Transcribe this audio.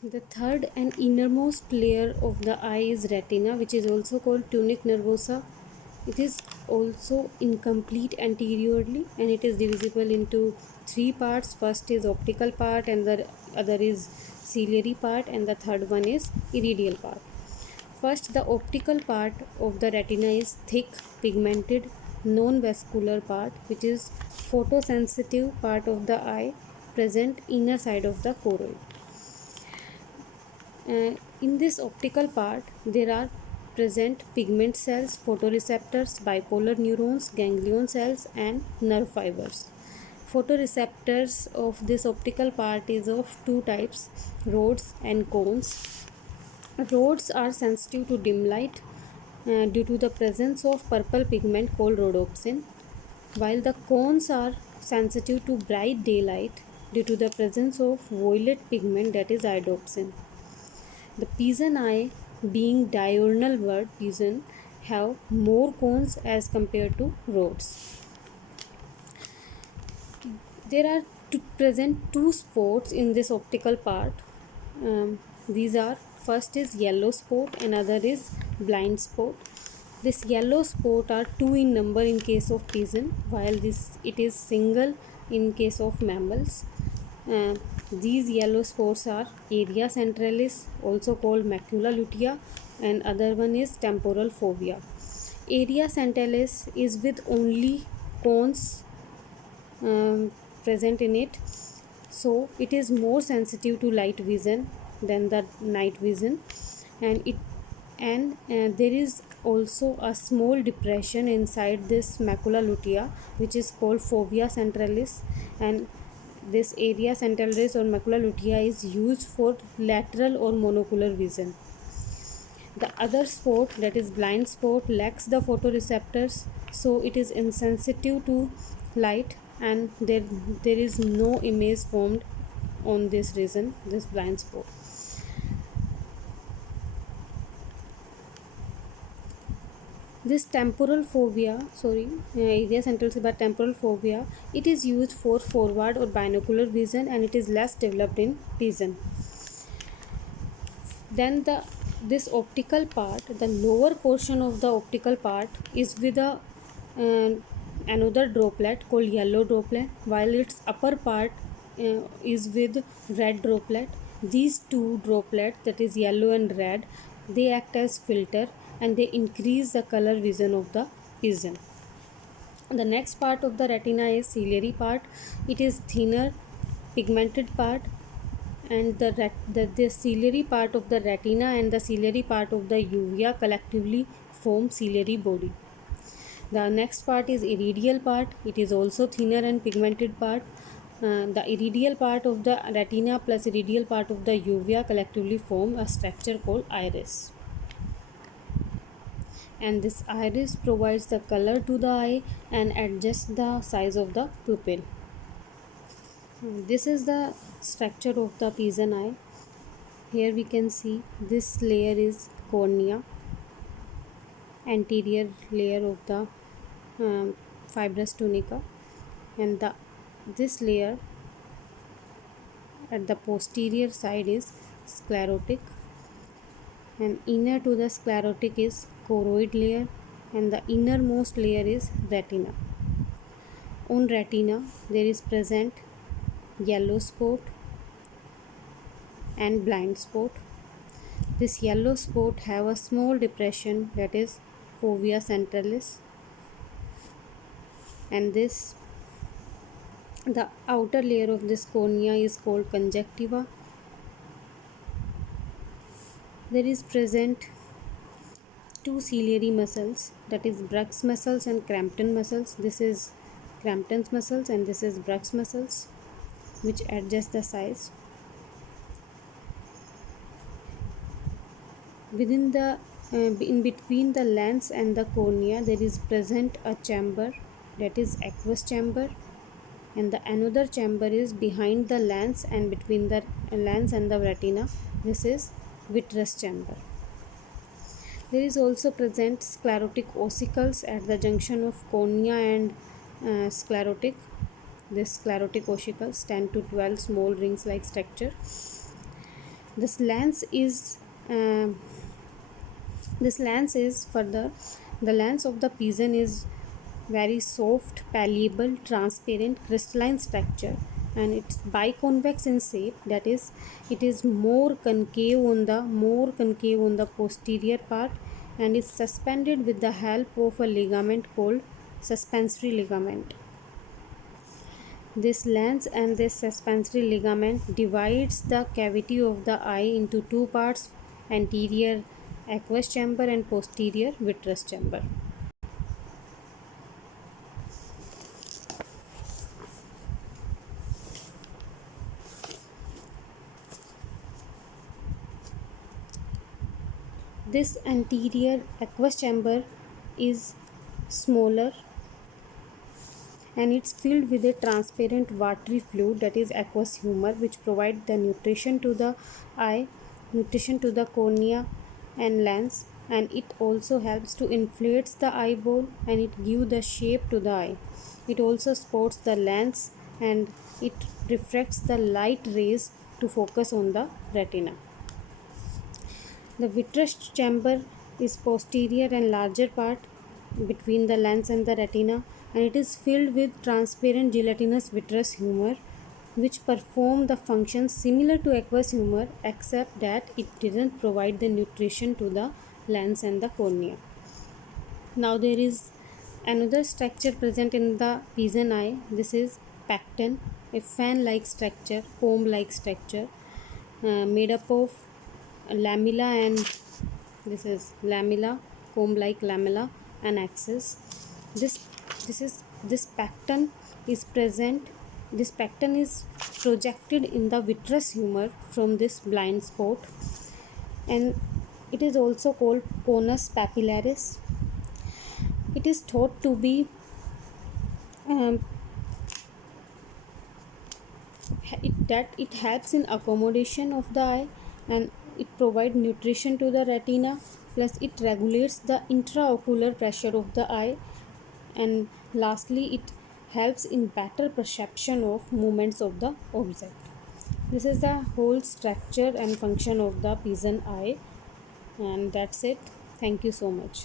The third and innermost layer of the eye is retina, which is also called tunic nervosa. It is also incomplete anteriorly and it is divisible into three parts. First is optical part, and the other is ciliary part, and the third one is iridial part. First, the optical part of the retina is thick, pigmented, non-vascular part, which is photosensitive part of the eye, present inner side of the choroid. In this optical part, there are present pigment cells, photoreceptors, bipolar neurons, ganglion cells, and nerve fibers. Photoreceptors of this optical part is of two types, rods and cones. Rods are sensitive to dim light due to the presence of purple pigment called rhodopsin, while the cones are sensitive to bright daylight due to the presence of violet pigment, that is iodopsin. The pigeon eye, being diurnal bird, pigeon have more cones as compared to rods. There are present two spots in this optical part. These are, first is yellow spot and other is blind spot. This yellow spot are two in number in case of pigeon, while it is single in case of mammals. These yellow spots are area centralis, also called macula lutea, and other one is temporal fovea. Area centralis is with only cones present in it, so it is more sensitive to light vision than the night vision, and there is also a small depression inside this macula lutea, which is called fovea centralis, and this area centralis or macula lutea is used for lateral or monocular vision. The other spot, that is blind spot, lacks the photoreceptors, so it is insensitive to light, and there is no image formed on this region, this blind spot. This temporal fovea, area central se temporal fovea, it is used for forward or binocular vision, and it is less developed in pigeon. Then this optical part, the lower portion of the optical part is with a another droplet called yellow droplet, while its upper part is with red droplet. These two droplets, that is yellow and red, they act as filter and they increase the color vision of the pigeon. The next part of the retina is ciliary part. It is thinner pigmented part, and the ciliary part of the retina and the ciliary part of the uvea collectively form ciliary body. The next part is iridial part. It is also thinner and pigmented part. The iridial part of the retina plus iridial part of the uvea collectively form a structure called iris. And this iris provides the color to the eye and adjusts the size of the pupil. This is the structure of the pigeon eye. Here we can see this layer is cornea, anterior layer of the fibrous tunica, and this layer at the posterior side is sclerotic, and inner to the sclerotic is choroid layer, and the innermost layer is retina. On retina there is present yellow spot and blind spot. This yellow spot have a small depression, that is fovea centralis, and the outer layer of this cornea is called conjunctiva. There is present two ciliary muscles, that is Bruch's muscles and Crampton muscles. This is Crampton's muscles and this is Bruch's muscles, which adjust the size. Within the in between the lens and the cornea there is present a chamber, that is aqueous chamber, and the another chamber is behind the lens and between the lens and the retina. This is vitreous chamber. There is also present sclerotic ossicles at the junction of cornea and sclerotic. This sclerotic ossicles 10 to 12 small rings like structure. This lens is um this lens is further the lens of the pigeon is very soft, palleable, transparent, crystalline structure, and it's biconvex in shape. That is, it is more concave on the posterior part, and is suspended with the help of a ligament called suspensory ligament. This lens and this suspensory ligament divides the cavity of the eye into two parts: anterior aqueous chamber and posterior vitreous chamber. This anterior aqueous chamber is smaller and it's filled with a transparent watery fluid, that is aqueous humor, which provide the nutrition to the eye, nutrition to the cornea and lens, and it also helps to inflates the eyeball and it give the shape to the eye. It also supports the lens and it refracts the light rays to focus on the retina. The vitreous chamber is posterior and larger part between the lens and the retina, and it is filled with transparent gelatinous vitreous humor which perform the functions similar to aqueous humor, except that it didn't provide the nutrition to the lens and the cornea. Now there is another structure present in the pigeon eye. This is pecten, a fan-like structure, comb-like structure made up of lamella, and this is lamella, comb-like lamella and axis. This this pecten is present. This pecten is projected in the vitreous humor from this blind spot, and it is also called conus papillaris. It is thought to be um, that it helps in accommodation of the eye, and it provides nutrition to the retina, plus it regulates the intraocular pressure of the eye, and lastly it helps in better perception of movements of the object. This is the whole structure and function of the pigeon eye, and that's it. Thank you so much.